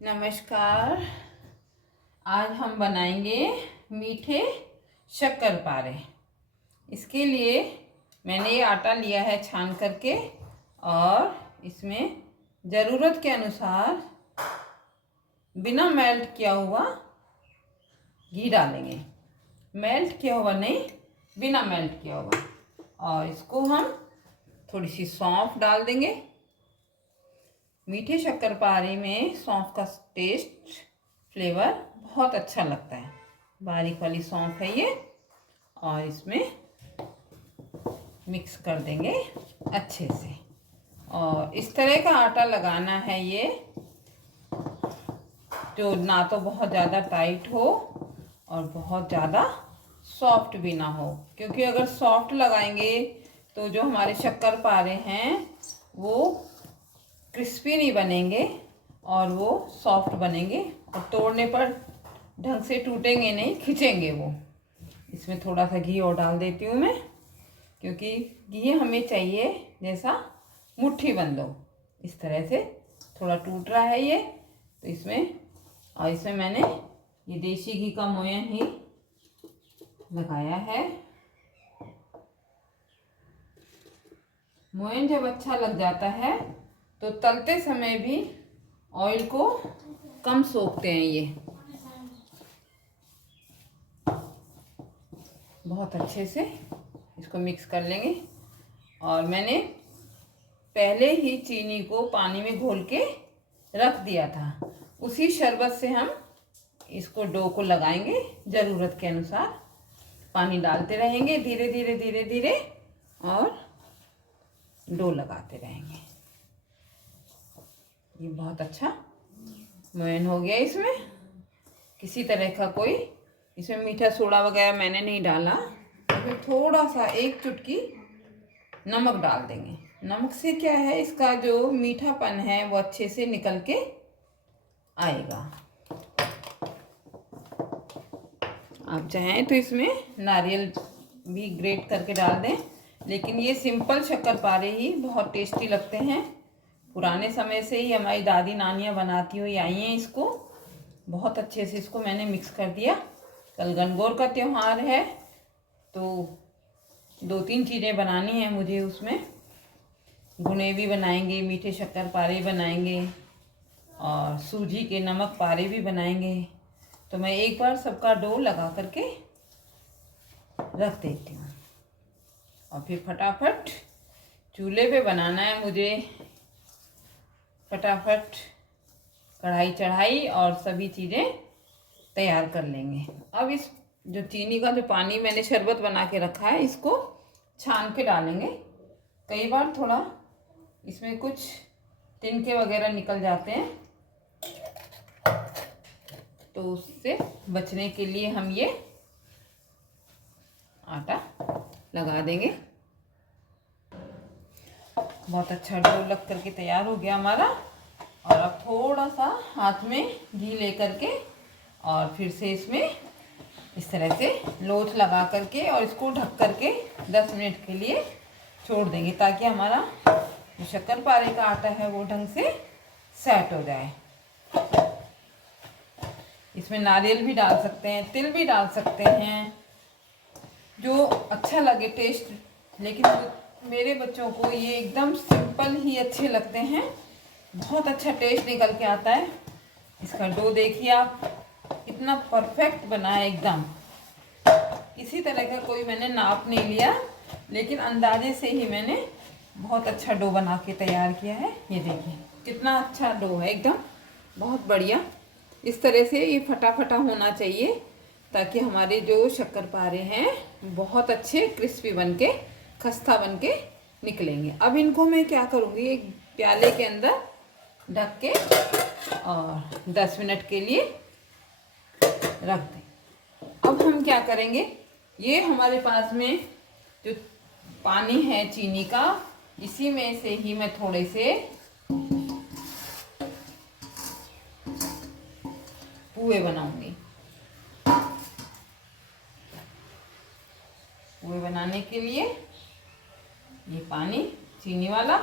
नमस्कार। आज हम बनाएंगे मीठे शक्करपारे। इसके लिए मैंने ये आटा लिया है छान करके और इसमें ज़रूरत के अनुसार बिना मेल्ट किया हुआ घी डालेंगे। मेल्ट किया हुआ नहीं, बिना मेल्ट किया हुआ। और इसको हम थोड़ी सी सौंफ डाल देंगे। मीठे शक्करपारे में सौंफ का टेस्ट फ्लेवर बहुत अच्छा लगता है। बारीक वाली सौंफ है ये। और इसमें मिक्स कर देंगे अच्छे से। और इस तरह का आटा लगाना है ये, जो ना तो बहुत ज़्यादा टाइट हो और बहुत ज़्यादा सॉफ्ट भी ना हो, क्योंकि अगर सॉफ्ट लगाएंगे तो जो हमारे शक्करपारे हैं वो क्रिस्पी नहीं बनेंगे और वो सॉफ्ट बनेंगे और तोड़ने पर ढंग से टूटेंगे नहीं, खिंचेंगे वो। इसमें थोड़ा सा घी और डाल देती हूँ मैं, क्योंकि घी हमें चाहिए जैसा मुट्ठी बंद हो। इस तरह से थोड़ा टूट रहा है ये, तो इसमें मैंने ये देसी घी का मोयन ही लगाया है। मोयन जब अच्छा लग जाता है तो तलते समय भी ऑयल को कम सोखते हैं ये। बहुत अच्छे से इसको मिक्स कर लेंगे। और मैंने पहले ही चीनी को पानी में घोल के रख दिया था। उसी शरबत से हम इसको डो को लगाएंगे। ज़रूरत के अनुसार पानी डालते रहेंगे धीरे धीरे धीरे धीरे और डो लगाते रहेंगे। ये बहुत अच्छा मोयन हो गया। इसमें किसी तरह का कोई इसमें मीठा सोडा वगैरह मैंने नहीं डाला। फिर थोड़ा सा एक चुटकी नमक डाल देंगे। नमक से क्या है, इसका जो मीठापन है वो अच्छे से निकल के आएगा। आप चाहें तो इसमें नारियल भी ग्रेट करके डाल दें, लेकिन ये सिंपल शक्करपारे ही बहुत टेस्टी लगते हैं। पुराने समय से ही हमारी दादी नानियाँ बनाती हुई आई हैं इसको। बहुत अच्छे से इसको मैंने मिक्स कर दिया। कल गणगौर का त्यौहार है तो 2-3 चीज़ें बनानी हैं मुझे। उसमें गुने भी बनाएंगे, मीठे शक्करपारे बनाएंगे और सूजी के नमक पारे भी बनाएंगे। तो मैं एक बार सबका डो लगा करके रख देती हूँ और फिर फटाफट चूल्हे पे बनाना है मुझे। फटाफट कढ़ाई चढ़ाई और सभी चीज़ें तैयार कर लेंगे। अब इस जो चीनी का जो पानी मैंने शरबत बना के रखा है, इसको छान के डालेंगे। कई बार थोड़ा इसमें कुछ तिनके वगैरह निकल जाते हैं, तो उससे बचने के लिए हम ये आटा लगा देंगे। बहुत अच्छा डो लग करके तैयार हो गया हमारा। और अब थोड़ा सा हाथ में घी ले करके और फिर से इसमें इस तरह से लोथ लगा करके और इसको ढक करके 10 मिनट के लिए छोड़ देंगे, ताकि हमारा जो शक्करपारे का आटा है वो ढंग से सेट हो जाए। इसमें नारियल भी डाल सकते हैं, तिल भी डाल सकते हैं, जो अच्छा लगे टेस्ट। लेकिन मेरे बच्चों को ये एकदम सिंपल ही अच्छे लगते हैं। बहुत अच्छा टेस्ट निकल के आता है। इसका डो देखिए आप, कितना परफेक्ट बना है एकदम। किसी तरह का कोई मैंने नाप नहीं लिया, लेकिन अंदाजे से ही मैंने बहुत अच्छा डो बना के तैयार किया है। ये देखिए कितना अच्छा डो है, एकदम बहुत बढ़िया। इस तरह से ये फटाफटा होना चाहिए, ताकि हमारे जो शक्करपारे हैं बहुत अच्छे क्रिस्पी बनके खस्ता बनके निकलेंगे। अब इनको मैं क्या करूँगी, एक प्याले के अंदर ढक के और 10 मिनट के लिए रख दें। अब हम क्या करेंगे, ये हमारे पास में जो पानी है चीनी का, इसी में से ही मैं थोड़े से पुए बनाऊंगी। पुए बनाने के लिए ये पानी चीनी वाला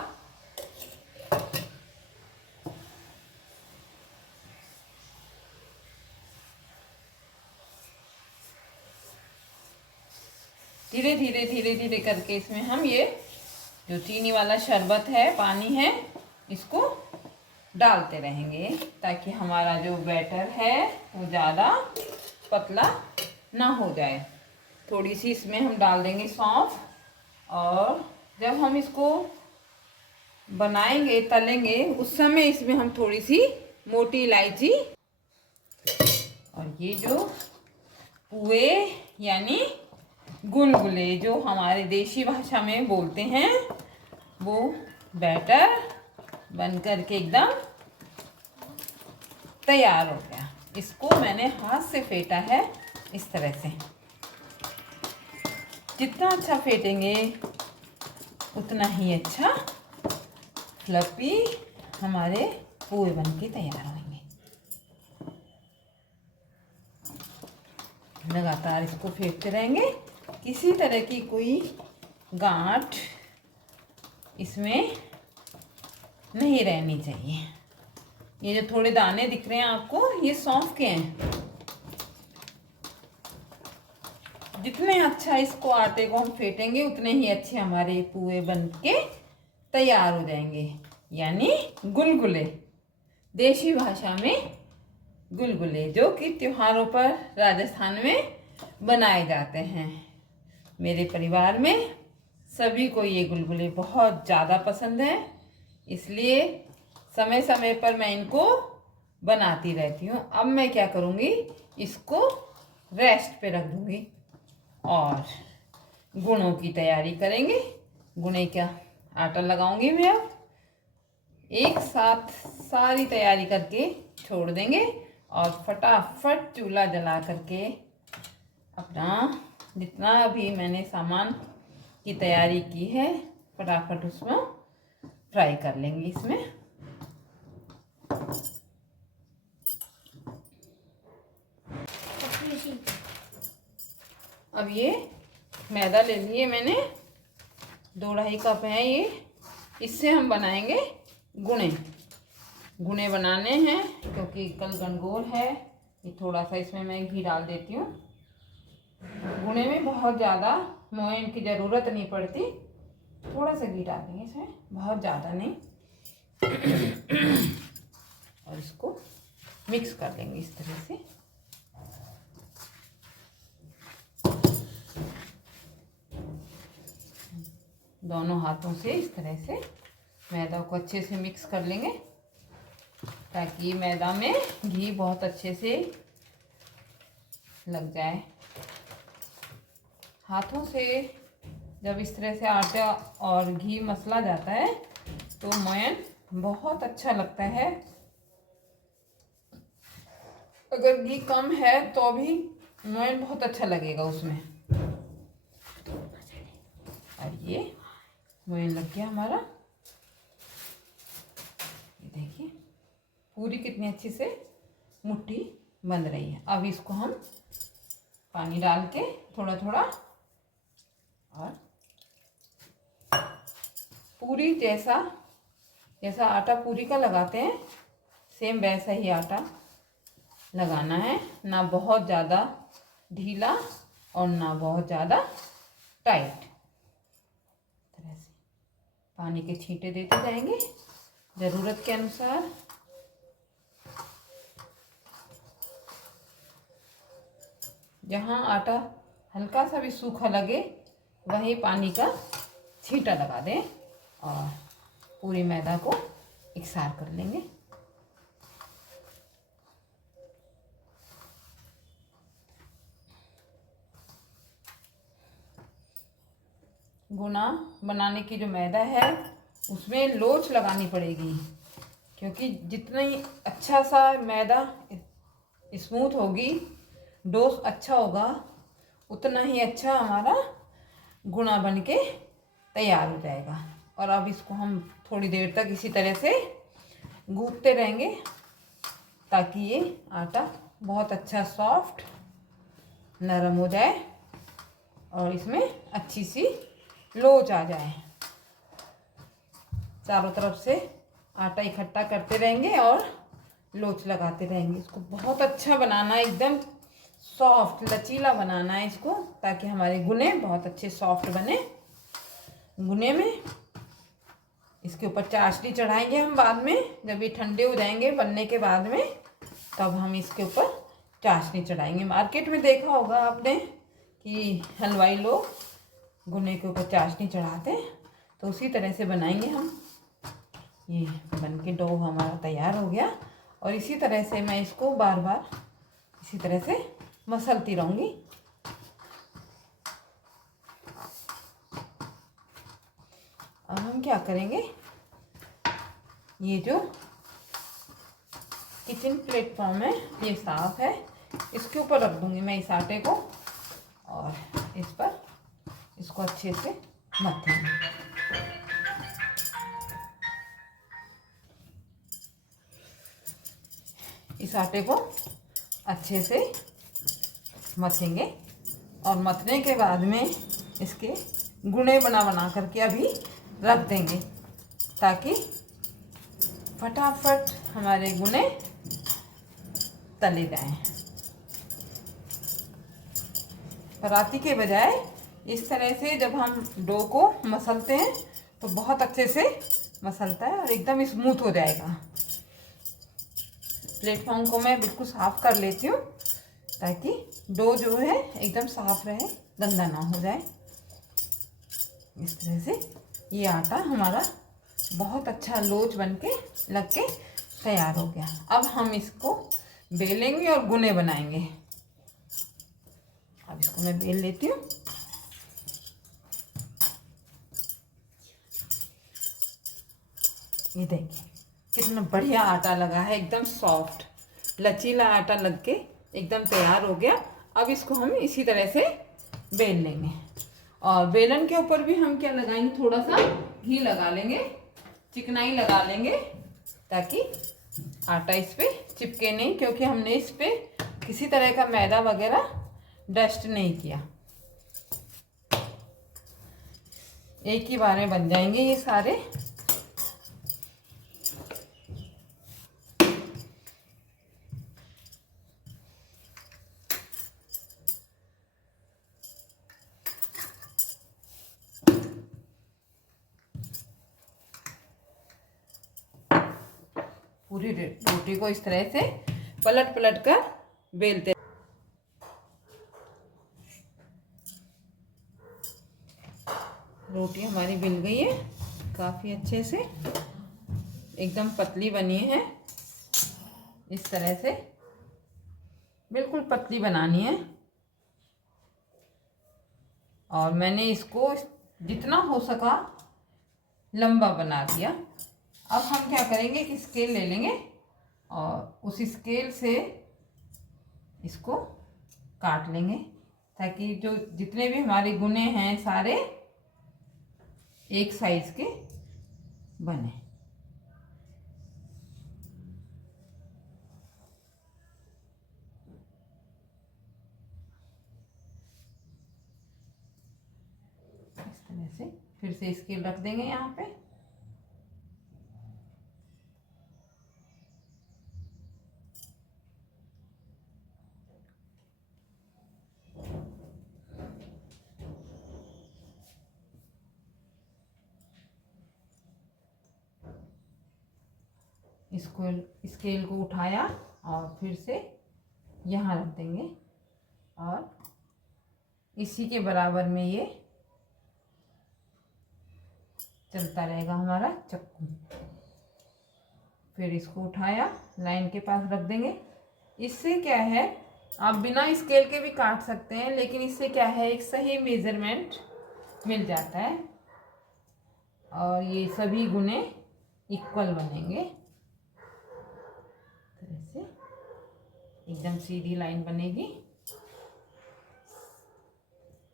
धीरे धीरे धीरे धीरे करके इसमें हम ये जो चीनी वाला शरबत है, पानी है, इसको डालते रहेंगे ताकि हमारा जो बैटर है वो ज़्यादा पतला ना हो जाए। थोड़ी सी इसमें हम डाल देंगे सौंफ, और जब हम इसको बनाएंगे, तलेंगे, उस समय इसमें हम थोड़ी सी मोटी इलायची और ये जो पुए यानी गुलगुले जो हमारे देशी भाषा में बोलते हैं, वो बैटर बन कर के एकदम तैयार हो गया। इसको मैंने हाथ से फेंटा है इस तरह से। जितना अच्छा फेंटेंगे उतना ही अच्छा फ्लफी हमारे पोहे बन के तैयार होंगे। लगातार इसको फेंटते रहेंगे, किसी तरह की कोई गांठ इसमें नहीं रहनी चाहिए। ये जो थोड़े दाने दिख रहे हैं आपको, ये सौंफ के हैं। जितने अच्छा इसको आटे को हम फेंटेंगे उतने ही अच्छे हमारे पोहे बन के तैयार हो जाएंगे, यानी गुलगुले। देशी भाषा में गुलगुले, जो कि त्योहारों पर राजस्थान में बनाए जाते हैं। मेरे परिवार में सभी को ये गुलगुले बहुत ज़्यादा पसंद है, इसलिए समय समय पर मैं इनको बनाती रहती हूँ। अब मैं क्या करूँगी, इसको रेस्ट पे रख दूँगी और गुणों की तैयारी करेंगे। गुणे का आटा लगाऊंगी मैं। अब एक साथ सारी तैयारी करके छोड़ देंगे और फटाफट चूल्हा जला करके अपना जितना भी मैंने सामान की तैयारी की है फटाफट उसमें फ्राई कर लेंगे। इसमें अब ये मैदा ले लिए मैंने, 2-2.5 कप है ये। इससे हम बनाएंगे गुणे। गुणे बनाने हैं क्योंकि कल गणगौर है। ये थोड़ा सा इसमें मैं घी डाल देती हूँ। गुणे में बहुत ज़्यादा मोयन की ज़रूरत नहीं पड़ती, थोड़ा सा घी डाल देंगे इसमें, बहुत ज़्यादा नहीं। और इसको मिक्स कर देंगे इस तरह से। दोनों हाथों से इस तरह से मैदा को अच्छे से मिक्स कर लेंगे ताकि मैदा में घी बहुत अच्छे से लग जाए। हाथों से जब इस तरह से आटा और घी मसला जाता है तो मोयन बहुत अच्छा लगता है। अगर घी कम है तो भी मोयन बहुत अच्छा लगेगा उसमें। और ये मोयन लग गया हमारा। ये देखिए पूरी कितनी अच्छी से मुट्ठी बन रही है। अब इसको हम पानी डाल के थोड़ा थोड़ा, और पूरी जैसा आटा पूरी का लगाते हैं सेम वैसा ही आटा लगाना है। ना बहुत ज़्यादा ढीला और ना बहुत ज़्यादा टाइट। तरह से पानी के छींटे देते जाएंगे ज़रूरत के अनुसार। जहाँ आटा हल्का सा भी सूखा लगे वहीं पानी का छींटा लगा दें और पूरी मैदा को इकसार कर लेंगे। गुना बनाने की जो मैदा है उसमें लोच लगानी पड़ेगी, क्योंकि जितना ही अच्छा सा मैदा स्मूथ होगी, डो अच्छा होगा, उतना ही अच्छा हमारा गुना बन के तैयार हो जाएगा। और अब इसको हम थोड़ी देर तक इसी तरह से गूंथते रहेंगे ताकि ये आटा बहुत अच्छा सॉफ्ट नरम हो जाए और इसमें अच्छी सी लोच आ जाए। चारों तरफ से आटा इकट्ठा करते रहेंगे और लोच लगाते रहेंगे। इसको बहुत अच्छा बनाना, एकदम सॉफ्ट लचीला बनाना है इसको, ताकि हमारे गुने बहुत अच्छे सॉफ्ट बने। गुने में इसके ऊपर चाशनी चढ़ाएंगे हम बाद में, जब ये ठंडे हो जाएंगे बनने के बाद में, तब हम इसके ऊपर चाशनी चढ़ाएंगे। मार्केट में देखा होगा आपने कि हलवाई लोग गुने के ऊपर चाशनी चढ़ाते हैं, तो उसी तरह से बनाएंगे हम। ये बन के डो हमारा तैयार हो गया, और इसी तरह से मैं इसको बार बार इसी तरह से मसलती रहूँगी। अब हम क्या करेंगे, ये जो किचन प्लेटफॉर्म है ये साफ है, इसके ऊपर रख दूँगी मैं इस आटे को, और इस पर इसको अच्छे से मथेंगे। इस आटे को अच्छे से मथेंगे, और मथने के बाद में इसके गुने बना बना करके अभी रख देंगे, ताकि फटाफट हमारे गुने तले जाएं। पराती के बजाय इस तरह से जब हम डो को मसलते हैं तो बहुत अच्छे से मसलता है और एकदम स्मूथ हो जाएगा। प्लेटफॉर्म को मैं बिल्कुल साफ़ कर लेती हूँ, ताकि डो जो है एकदम साफ़ रहे, गंदा ना हो जाए। इस तरह से ये आटा हमारा बहुत अच्छा लोच बन के लग के तैयार हो गया। अब हम इसको बेलेंगे और गुने बनाएंगे। अब इसको मैं बेल लेती हूँ। ये देखिए कितना बढ़िया आटा लगा है, एकदम सॉफ्ट लचीला आटा लग के एकदम तैयार हो गया। अब इसको हम इसी तरह से बेल लेंगे, और बेलन के ऊपर भी हम क्या लगाएंगे, थोड़ा सा घी लगा लेंगे, चिकनाई लगा लेंगे, ताकि आटा इस पे चिपके नहीं, क्योंकि हमने इस पे किसी तरह का मैदा वगैरह डस्ट नहीं किया। एक ही बार में बन जाएंगे ये सारे। पूरी रोटी को इस तरह से पलट पलट कर बेलते। रोटी हमारी बिल गई है काफ़ी अच्छे से, एकदम पतली बनी है। इस तरह से बिल्कुल पतली बनानी है, और मैंने इसको जितना हो सका लंबा बना दिया। अब हम क्या करेंगे कि स्केल ले लेंगे, और उस स्केल से इसको काट लेंगे, ताकि जो जितने भी हमारे गुने हैं सारे एक साइज के बने। इस तरह से फिर से स्केल रख देंगे यहाँ पे। इसको स्केल को उठाया और फिर से यहाँ रख देंगे, और इसी के बराबर में ये चलता रहेगा हमारा चक्कू। फिर इसको उठाया, लाइन के पास रख देंगे। इससे क्या है, आप बिना स्केल के भी काट सकते हैं, लेकिन इससे क्या है, एक सही मेजरमेंट मिल जाता है, और ये सभी गुने इक्वल बनेंगे। एकदम सीधी लाइन बनेगी।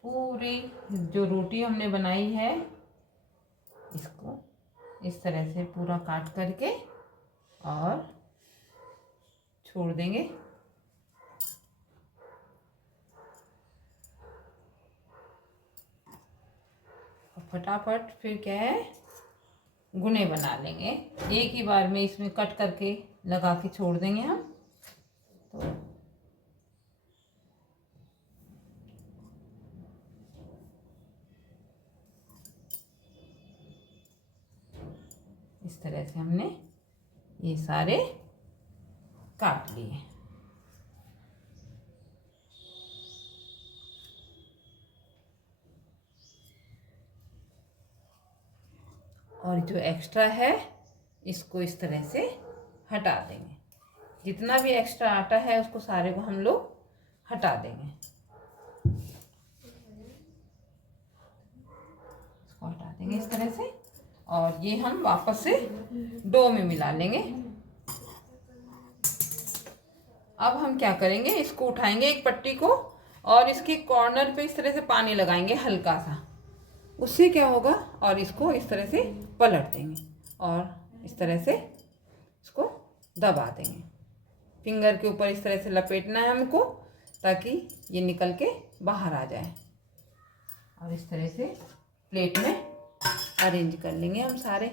पूरी जो रोटी हमने बनाई है इसको इस तरह से पूरा काट करके और छोड़ देंगे। और फटाफट फिर क्या है, गुने बना लेंगे। एक ही बार में इसमें कट करके लगा के छोड़ देंगे हम। तो इस तरह से हमने ये सारे काट लिए। और जो एक्स्ट्रा है इसको इस तरह से हटा देंगे। जितना भी एक्स्ट्रा आटा है उसको सारे को हम लोग हटा देंगे। इसको हटा देंगे इस तरह से, और ये हम वापस से डो में मिला लेंगे। अब हम क्या करेंगे, इसको उठाएंगे एक पट्टी को और इसके कॉर्नर पे इस तरह से पानी लगाएंगे हल्का सा। उससे क्या होगा, और इसको इस तरह से पलट देंगे और इस तरह से इसको दबा देंगे। फिंगर के ऊपर इस तरह से लपेटना है हमको ताकि ये निकल के बाहर आ जाए। और इस तरह से प्लेट में अरेंज कर लेंगे हम सारे।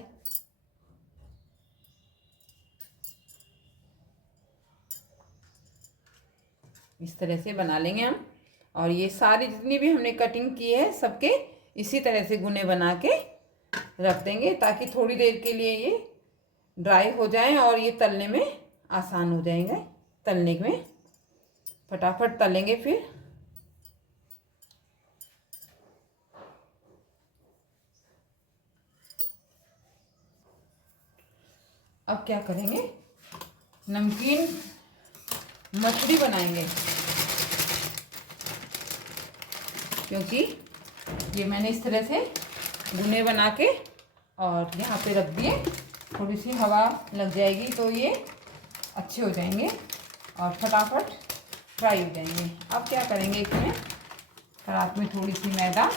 इस तरह से बना लेंगे हम। और ये सारी जितनी भी हमने कटिंग की है सबके इसी तरह से गुने बना के रख देंगे ताकि थोड़ी देर के लिए ये ड्राई हो जाए और ये तलने में आसान हो जाएंगे। तलने में फटाफट तलेंगे। फिर अब क्या करेंगे, नमकीन मछली बनाएंगे। क्योंकि ये मैंने इस तरह से गुने बना के और यहाँ पे रख दिए, थोड़ी सी हवा लग जाएगी तो ये अच्छे हो जाएंगे और फटाफट फ्राई हो जाएंगे। अब क्या करेंगे, इसमें परात में थोड़ी सी मैदा,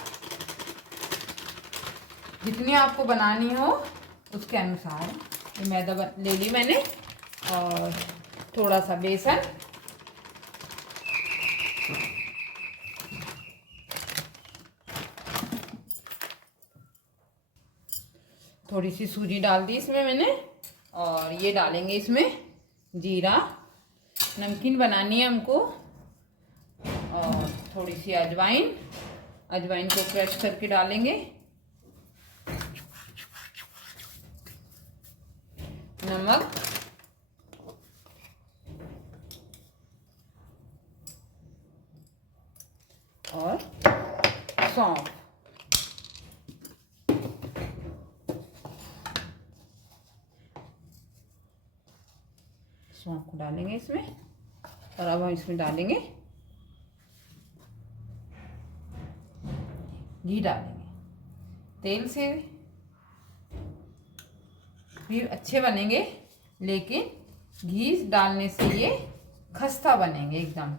जितनी आपको बनानी हो उसके अनुसार ये मैदा ले ली मैंने, और थोड़ा सा बेसन, थोड़ी सी सूजी डाल दी इसमें मैंने, और ये डालेंगे इसमें जीरा। नमकीन बनानी है हमको। और थोड़ी सी अजवाइन, अजवाइन को क्रश करके डालेंगे। नमक, और सौंफ। सौंफ को डालेंगे इसमें। और अब हम इसमें डालेंगे घी, डालेंगे तेल से फिर अच्छे बनेंगे, लेकिन घी डालने से ये खस्ता बनेंगे एकदम।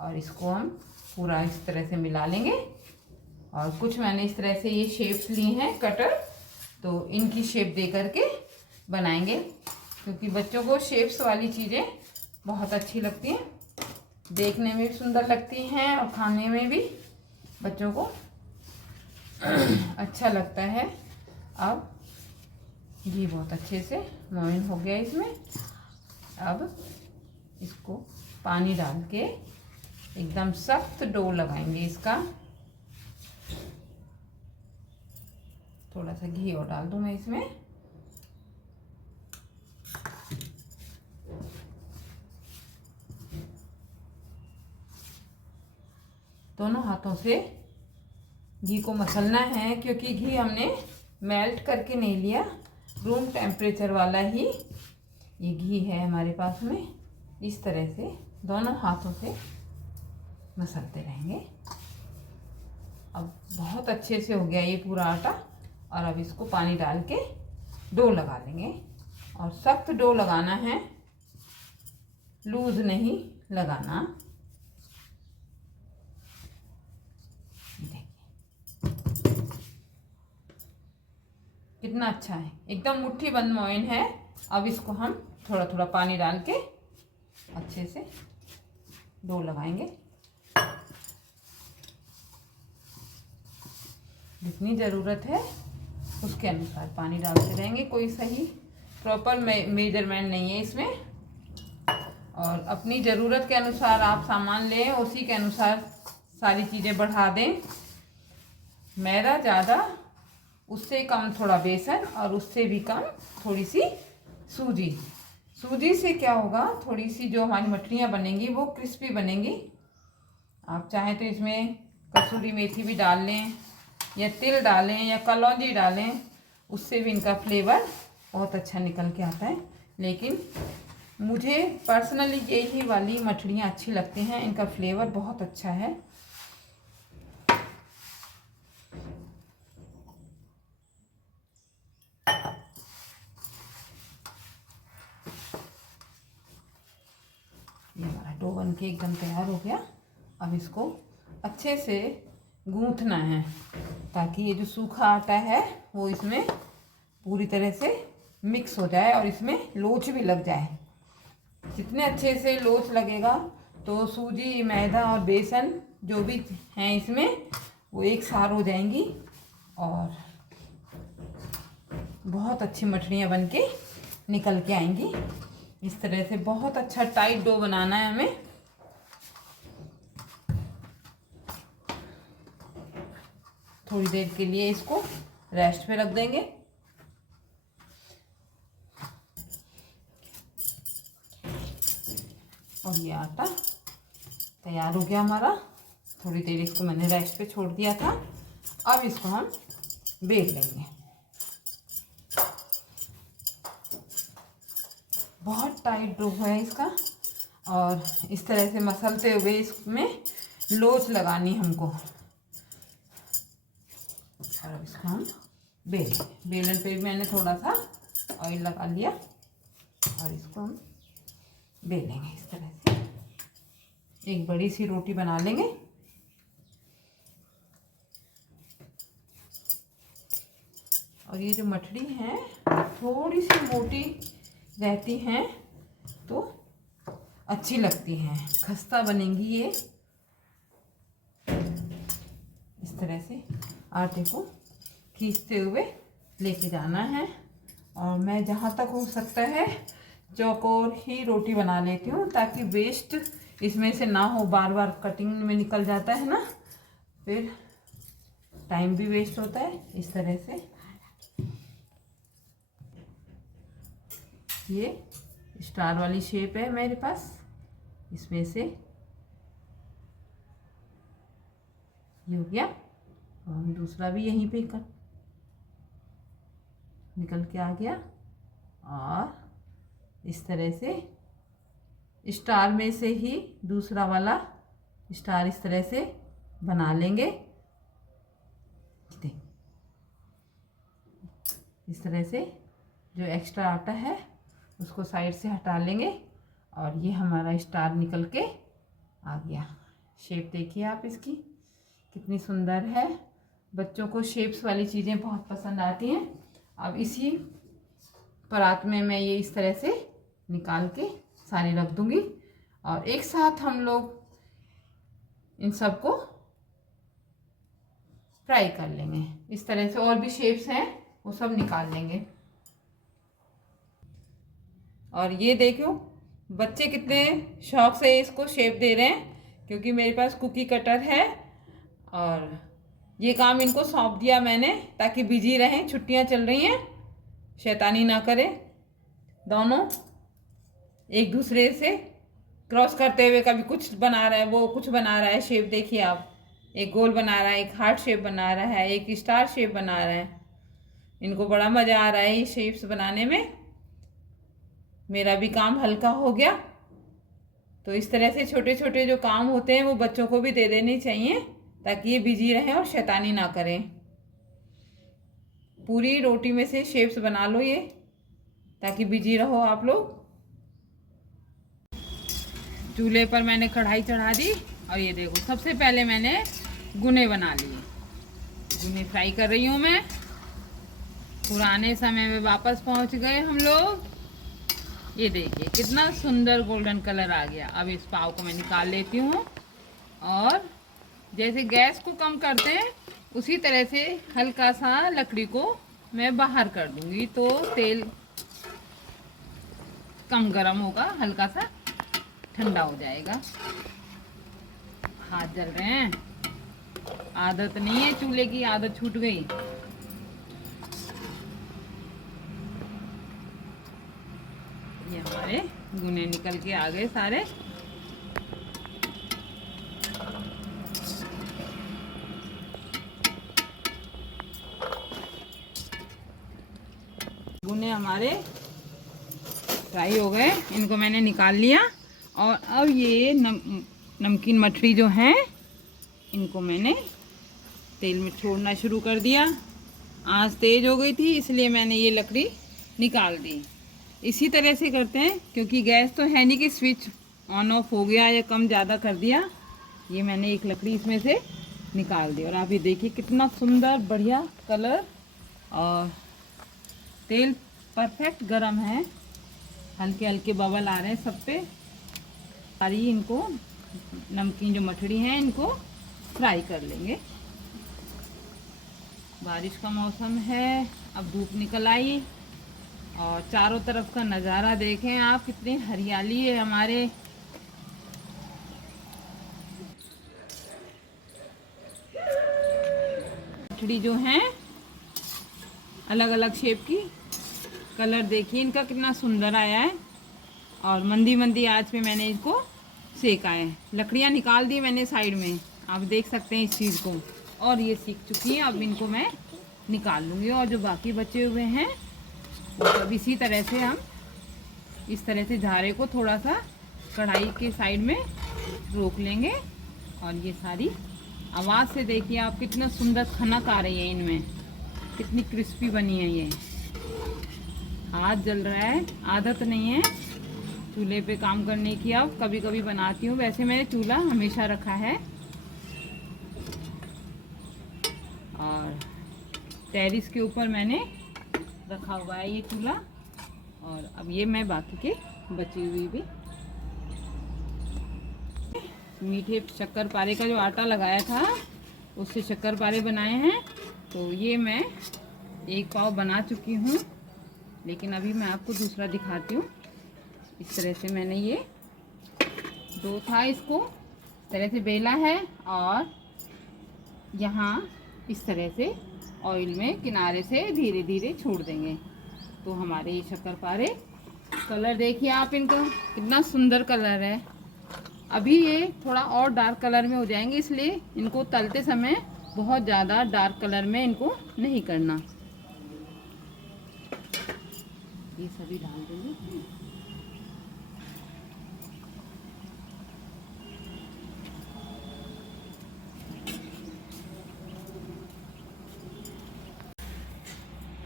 और इसको हम पूरा इस तरह से मिला लेंगे। और कुछ मैंने इस तरह से ये शेप्स ली हैं कटर, तो इनकी शेप दे करके बनाएंगे, क्योंकि बच्चों को शेप्स वाली चीज़ें बहुत अच्छी लगती हैं, देखने में भी सुंदर लगती हैं और खाने में भी बच्चों को अच्छा लगता है। अब घी बहुत अच्छे से मोइन हो गया इसमें। अब इसको पानी डाल के एकदम सख्त डो लगाएंगे इसका। थोड़ा सा घी और डाल दूं मैं इसमें। दोनों हाथों से घी को मसलना है, क्योंकि घी हमने मेल्ट करके नहीं लिया, रूम टेम्परेचर वाला ही ये घी है हमारे पास में। इस तरह से दोनों हाथों से मसलते रहेंगे। अब बहुत अच्छे से हो गया ये पूरा आटा। और अब इसको पानी डाल के डो लगा लेंगे। और सख्त डो लगाना है, लूज नहीं लगाना। कितना अच्छा है, एकदम मुट्ठी बंद मोइन है। अब इसको हम थोड़ा थोड़ा पानी डाल के अच्छे से डो लगाएंगे। जितनी ज़रूरत है उसके अनुसार पानी डालते रहेंगे। कोई सही प्रॉपर मेजरमेंट नहीं है इसमें, और अपनी ज़रूरत के अनुसार आप सामान लें, उसी के अनुसार सारी चीज़ें बढ़ा दें। मैदा ज़्यादा उससे कम थोड़ा बेसन और उससे भी कम थोड़ी सी सूजी। सूजी से क्या होगा, थोड़ी सी जो हमारी मठरियाँ बनेंगी वो क्रिस्पी बनेंगी। आप चाहें तो इसमें कसूरी मेथी भी डाल लें या तिल डालें या कलौंजी डालें, उससे भी इनका फ्लेवर बहुत अच्छा निकल के आता है। लेकिन मुझे पर्सनली यही वाली मठरियाँ अच्छी लगती हैं, इनका फ्लेवर बहुत अच्छा है। ये हमारा डो बन के एकदम तैयार हो गया। अब इसको अच्छे से गूंथना है ताकि ये जो सूखा आटा है वो इसमें पूरी तरह से मिक्स हो जाए और इसमें लोच भी लग जाए। जितने अच्छे से लोच लगेगा तो सूजी, मैदा और बेसन जो भी हैं इसमें वो एक सार हो जाएंगी और बहुत अच्छी मठरियाँ बन के निकल के आएंगी। इस तरह से बहुत अच्छा टाइट डो बनाना है हमें। थोड़ी देर के लिए इसको रेस्ट पे रख देंगे। और ये आटा तैयार हो गया हमारा। थोड़ी देर इसको मैंने रेस्ट पे छोड़ दिया था। अब इसको हम बेल लेंगे। बहुत टाइट डो है इसका और इस तरह से मसलते हुए इसमें लोच लगानी हमको। और अब इसको हम बेलन पे भी मैंने थोड़ा सा ऑयल लगा लिया और इसको हम बेलेंगे इस तरह से। एक बड़ी सी रोटी बना लेंगे। और ये जो मठरी है थोड़ी सी मोटी रहती हैं तो अच्छी लगती हैं, खस्ता बनेंगी ये। इस तरह से आटे को खींचते हुए लेके जाना है। और मैं जहाँ तक हो सकता है चौकोर ही रोटी बना लेती हूँ ताकि वेस्ट इसमें से ना हो। बार बार कटिंग में निकल जाता है ना, फिर टाइम भी वेस्ट होता है। इस तरह से ये स्टार वाली शेप है मेरे पास, इसमें से ये हो गया। और हम दूसरा भी यहीं पे निकल के आ गया। और इस तरह से स्टार में से ही दूसरा वाला स्टार इस तरह से बना लेंगे। इस तरह से जो एक्स्ट्रा आटा है उसको साइड से हटा लेंगे और ये हमारा स्टार निकल के आ गया। शेप देखिए आप इसकी कितनी सुंदर है। बच्चों को शेप्स वाली चीज़ें बहुत पसंद आती हैं। अब इसी परात में मैं ये इस तरह से निकाल के सारे रख दूंगी और एक साथ हम लोग इन सबको फ्राई कर लेंगे। इस तरह से और भी शेप्स हैं वो सब निकाल लेंगे। और ये देखो बच्चे कितने शौक से इसको शेप दे रहे हैं क्योंकि मेरे पास कुकी कटर है और ये काम इनको सौंप दिया मैंने ताकि बिजी रहें। छुट्टियां चल रही हैं, शैतानी ना करें। दोनों एक दूसरे से क्रॉस करते हुए कभी कुछ बना रहा है, वो कुछ बना रहा है शेप। देखिए आप, एक गोल बना रहा है, एक हार्ट शेप बना रहा है, एक स्टार शेप बना रहा है। इनको बड़ा मज़ा आ रहा है ये शेप्स बनाने में। मेरा भी काम हल्का हो गया। तो इस तरह से छोटे छोटे जो काम होते हैं वो बच्चों को भी दे देने चाहिए ताकि ये बिजी रहें और शैतानी ना करें। पूरी रोटी में से शेप्स बना लो ये ताकि बिजी रहो आप लोग। चूल्हे पर मैंने कढ़ाई चढ़ा दी और ये देखो सबसे पहले मैंने गुने बना लिए। गुने फ्राई कर रही हूँ मैं। पुराने समय में वापस पहुँच गए हम लोग। ये देखिए कितना सुंदर गोल्डन कलर आ गया। अब इस पाव को मैं निकाल लेती हूँ और जैसे गैस को कम करते हैं उसी तरह से हल्का सा लकड़ी को मैं बाहर कर दूंगी तो तेल कम गर्म होगा, हल्का सा ठंडा हो जाएगा। हाथ जल रहे हैं, आदत नहीं है चूल्हे की, आदत छूट गई। ये हमारे गुने निकल के आ गए सारे। गुने हमारे फ्राई हो गए, इनको मैंने निकाल लिया। और अब ये नमकीन मठरी जो है इनको मैंने तेल में छोड़ना शुरू कर दिया। आंच तेज हो गई थी इसलिए मैंने ये लकड़ी निकाल दी। इसी तरह से करते हैं क्योंकि गैस तो है नहीं कि स्विच ऑन ऑफ हो गया या कम ज़्यादा कर दिया। ये मैंने एक लकड़ी इसमें से निकाल दी और आप ये देखिए कितना सुंदर बढ़िया कलर और तेल परफेक्ट गरम है। हल्के हल्के बबल आ रहे हैं सब पे। सारी इनको नमकीन जो मठड़ी हैं इनको फ्राई कर लेंगे। बारिश का मौसम है, अब धूप निकल आई और चारों तरफ का नज़ारा देखें आप, कितनी हरियाली है हमारे। मठड़ी जो हैं अलग अलग शेप की, कलर देखिए इनका कितना सुंदर आया है। और मंदी मंदी आंच पे मैंने इसको सेका है। लकड़ियाँ निकाल दी मैंने साइड में, आप देख सकते हैं इस चीज़ को। और ये सीख चुकी है, अब इनको मैं निकाल लूँगी। और जो बाकी बचे हुए हैं वो सब इसी तरह से हम इस तरह से झारे को थोड़ा सा कढ़ाई के साइड में रोक लेंगे। और ये सारी आवाज़ से देखिए आप कितना सुंदर खनक आ रही है इनमें, कितनी क्रिस्पी बनी है ये। हाथ जल रहा है, आदत नहीं है चूल्हे पे काम करने की। अब कभी कभी बनाती हूँ, वैसे मैंने चूल्हा हमेशा रखा है। और टेरिस के ऊपर मैंने रखा हुआ है ये चूल्हा। और अब ये मैं बाकी के बची हुई भी मीठे शक्कर पारे का जो आटा लगाया था उससे शक्कर पारे बनाए हैं। तो ये मैं एक पाव बना चुकी हूँ, लेकिन अभी मैं आपको दूसरा दिखाती हूँ। इस तरह से मैंने ये दो था, इसको इस तरह से बेला है और यहाँ इस तरह से ऑयल में किनारे से धीरे धीरे छोड़ देंगे तो हमारे ये शक्करपारे। कलर देखिए आप इनका कितना सुंदर कलर है। अभी ये थोड़ा और डार्क कलर में हो जाएंगे, इसलिए इनको तलते समय बहुत ज़्यादा डार्क कलर में इनको नहीं करना। ये सभी डाल देंगे।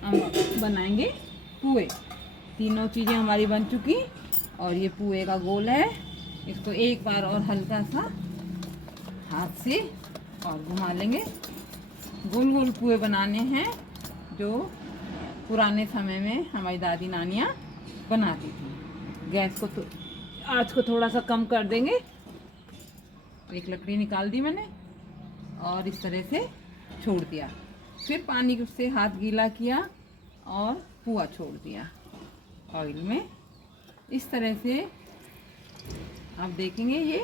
हम बनाएंगे पुए। तीनों चीज़ें हमारी बन चुकी और ये पुए का गोल है। इसको एक बार और हल्का सा हाथ से और घुमा लेंगे। गोल गोल पुए बनाने हैं जो पुराने समय में हमारी दादी नानियाँ बनाती थी। गैस को आँच को थोड़ा सा कम कर देंगे। एक लकड़ी निकाल दी मैंने और इस तरह से छोड़ दिया। फिर पानी से हाथ गीला किया और पुआ छोड़ दिया ऑयल में। इस तरह से आप देखेंगे ये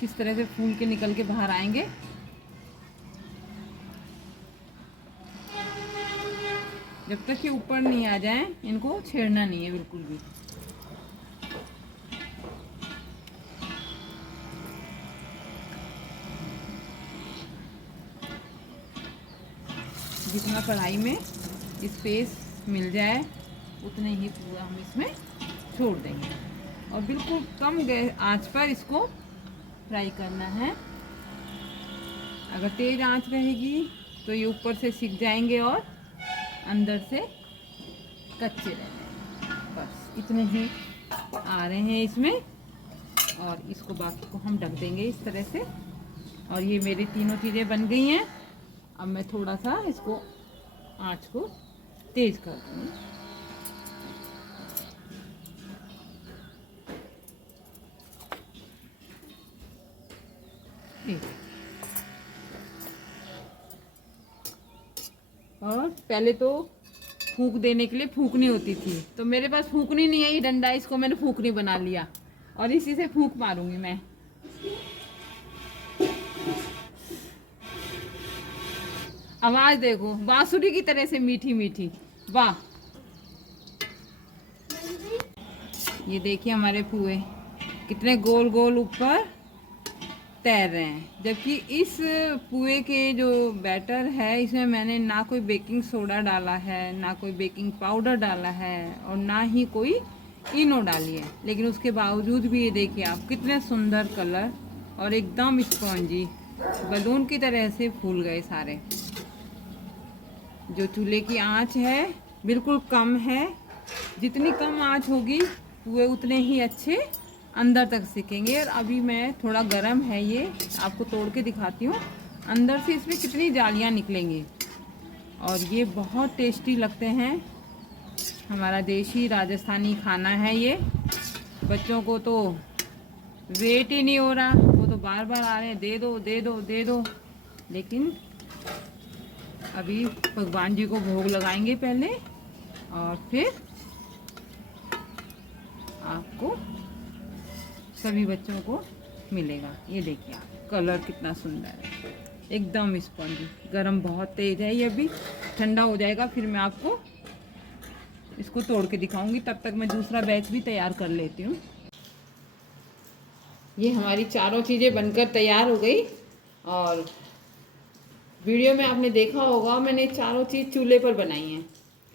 किस तरह से फूल के निकल के बाहर आएंगे। जब तक ये ऊपर नहीं आ जाए इनको छेड़ना नहीं है बिल्कुल भी। जितना कढ़ाई में स्पेस मिल जाए उतने ही पूरा हम इसमें छोड़ देंगे और बिल्कुल कम गैस आंच पर इसको फ्राई करना है। अगर तेज आंच रहेगी तो ये ऊपर से सिक जाएंगे और अंदर से कच्चे रहेंगे। बस इतने ही आ रहे हैं इसमें और इसको बाकी को हम ढक देंगे इस तरह से। और ये मेरी तीनों चीज़ें बन गई हैं। अब मैं थोड़ा सा इसको आंच को तेज कर दूँगी। और पहले तो फूंक देने के लिए फूंकनी होती थी, तो मेरे पास फूंकनी नहीं है, ये डंडा इसको मैंने फूंकनी बना लिया और इसी से फूंक मारूंगी मैं। आवाज देखो बांसुरी की तरह से मीठी मीठी, वाह। ये देखिए हमारे पुए कितने गोल गोल ऊपर तैर रहे हैं। जबकि इस पुए के जो बैटर है इसमें मैंने ना कोई बेकिंग सोडा डाला है, ना कोई बेकिंग पाउडर डाला है और ना ही कोई इनो डाली है। लेकिन उसके बावजूद भी ये देखिए आप कितने सुंदर कलर और एकदम स्पॉन्जी बलून की तरह से फूल गए सारे। जो चूल्हे की आंच है बिल्कुल कम है, जितनी कम आंच होगी पुए उतने ही अच्छे अंदर तक सिकेंगे। और अभी मैं थोड़ा गरम है, ये आपको तोड़ के दिखाती हूँ अंदर से इसमें कितनी जालियाँ निकलेंगी। और ये बहुत टेस्टी लगते हैं। हमारा देसी राजस्थानी खाना है ये। बच्चों को तो वेट ही नहीं हो रहा, वो तो बार बार आ रहे हैं दे दो दे दो दे दो। लेकिन अभी भगवान जी को भोग लगाएंगे पहले और फिर आपको सभी बच्चों को मिलेगा। ये देखिए आप कलर कितना सुंदर है, एकदम स्पॉन्जी। गरम बहुत तेज है, ये अभी ठंडा हो जाएगा फिर मैं आपको इसको तोड़ के दिखाऊंगी। तब तक मैं दूसरा बैच भी तैयार कर लेती हूँ। ये हमारी चारों चीज़ें बनकर तैयार हो गई। और वीडियो में आपने देखा होगा मैंने चारों चीज़ चूल्हे पर बनाई हैं,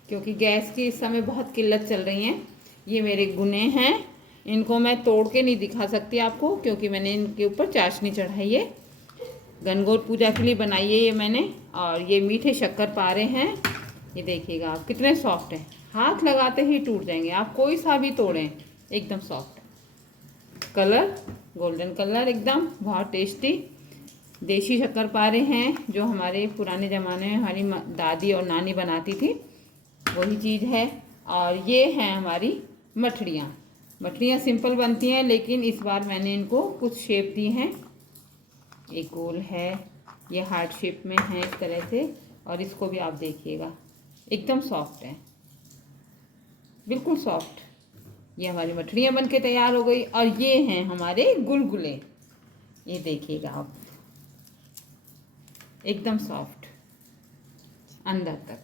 क्योंकि गैस की इस समय बहुत किल्लत चल रही है। ये मेरे गुने हैं, इनको मैं तोड़ के नहीं दिखा सकती आपको, क्योंकि मैंने इनके ऊपर चाशनी चढ़ाई है। गणगौर पूजा के लिए बनाई है ये मैंने। और ये मीठे शक्कर पारे हैं, ये देखिएगा आप कितने सॉफ्ट हैं, हाथ लगाते ही टूट जाएंगे। आप कोई सा भी तोड़ें एकदम सॉफ्ट है। कलर गोल्डन कलर एकदम बहुत टेस्टी देसी शक्कर पारे हैं, जो हमारे पुराने ज़माने में हमारी दादी और नानी बनाती थी, वही चीज़ है। और ये हैं हमारी मठड़ियाँ। मठड़ियाँ सिंपल बनती हैं, लेकिन इस बार मैंने इनको कुछ शेप दी हैं। एक गोल है, ये हार्ट शेप में है इस तरह से। और इसको भी आप देखिएगा एकदम सॉफ्ट है, बिल्कुल सॉफ्ट। ये हमारी मठड़ियाँ बन के तैयार हो गई। और ये हैं हमारे गुलगुले, ये देखिएगा आप एकदम सॉफ्ट अंदर तक।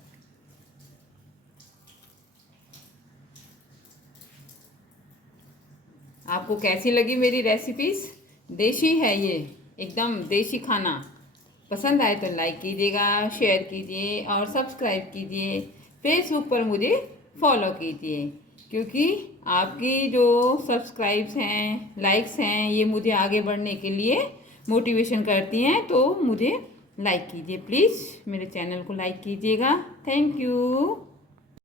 आपको कैसी लगी मेरी रेसिपीज? देसी है ये, एकदम देसी खाना। पसंद आए तो लाइक कीजिएगा, शेयर कीजिए और सब्सक्राइब कीजिए। फेसबुक पर मुझे फॉलो कीजिए, क्योंकि आपकी जो सब्सक्राइब्स हैं, लाइक्स हैं, ये मुझे आगे बढ़ने के लिए मोटिवेशन करती हैं। तो मुझे लाइक कीजिए प्लीज़, मेरे चैनल को लाइक कीजिएगा। Thank you.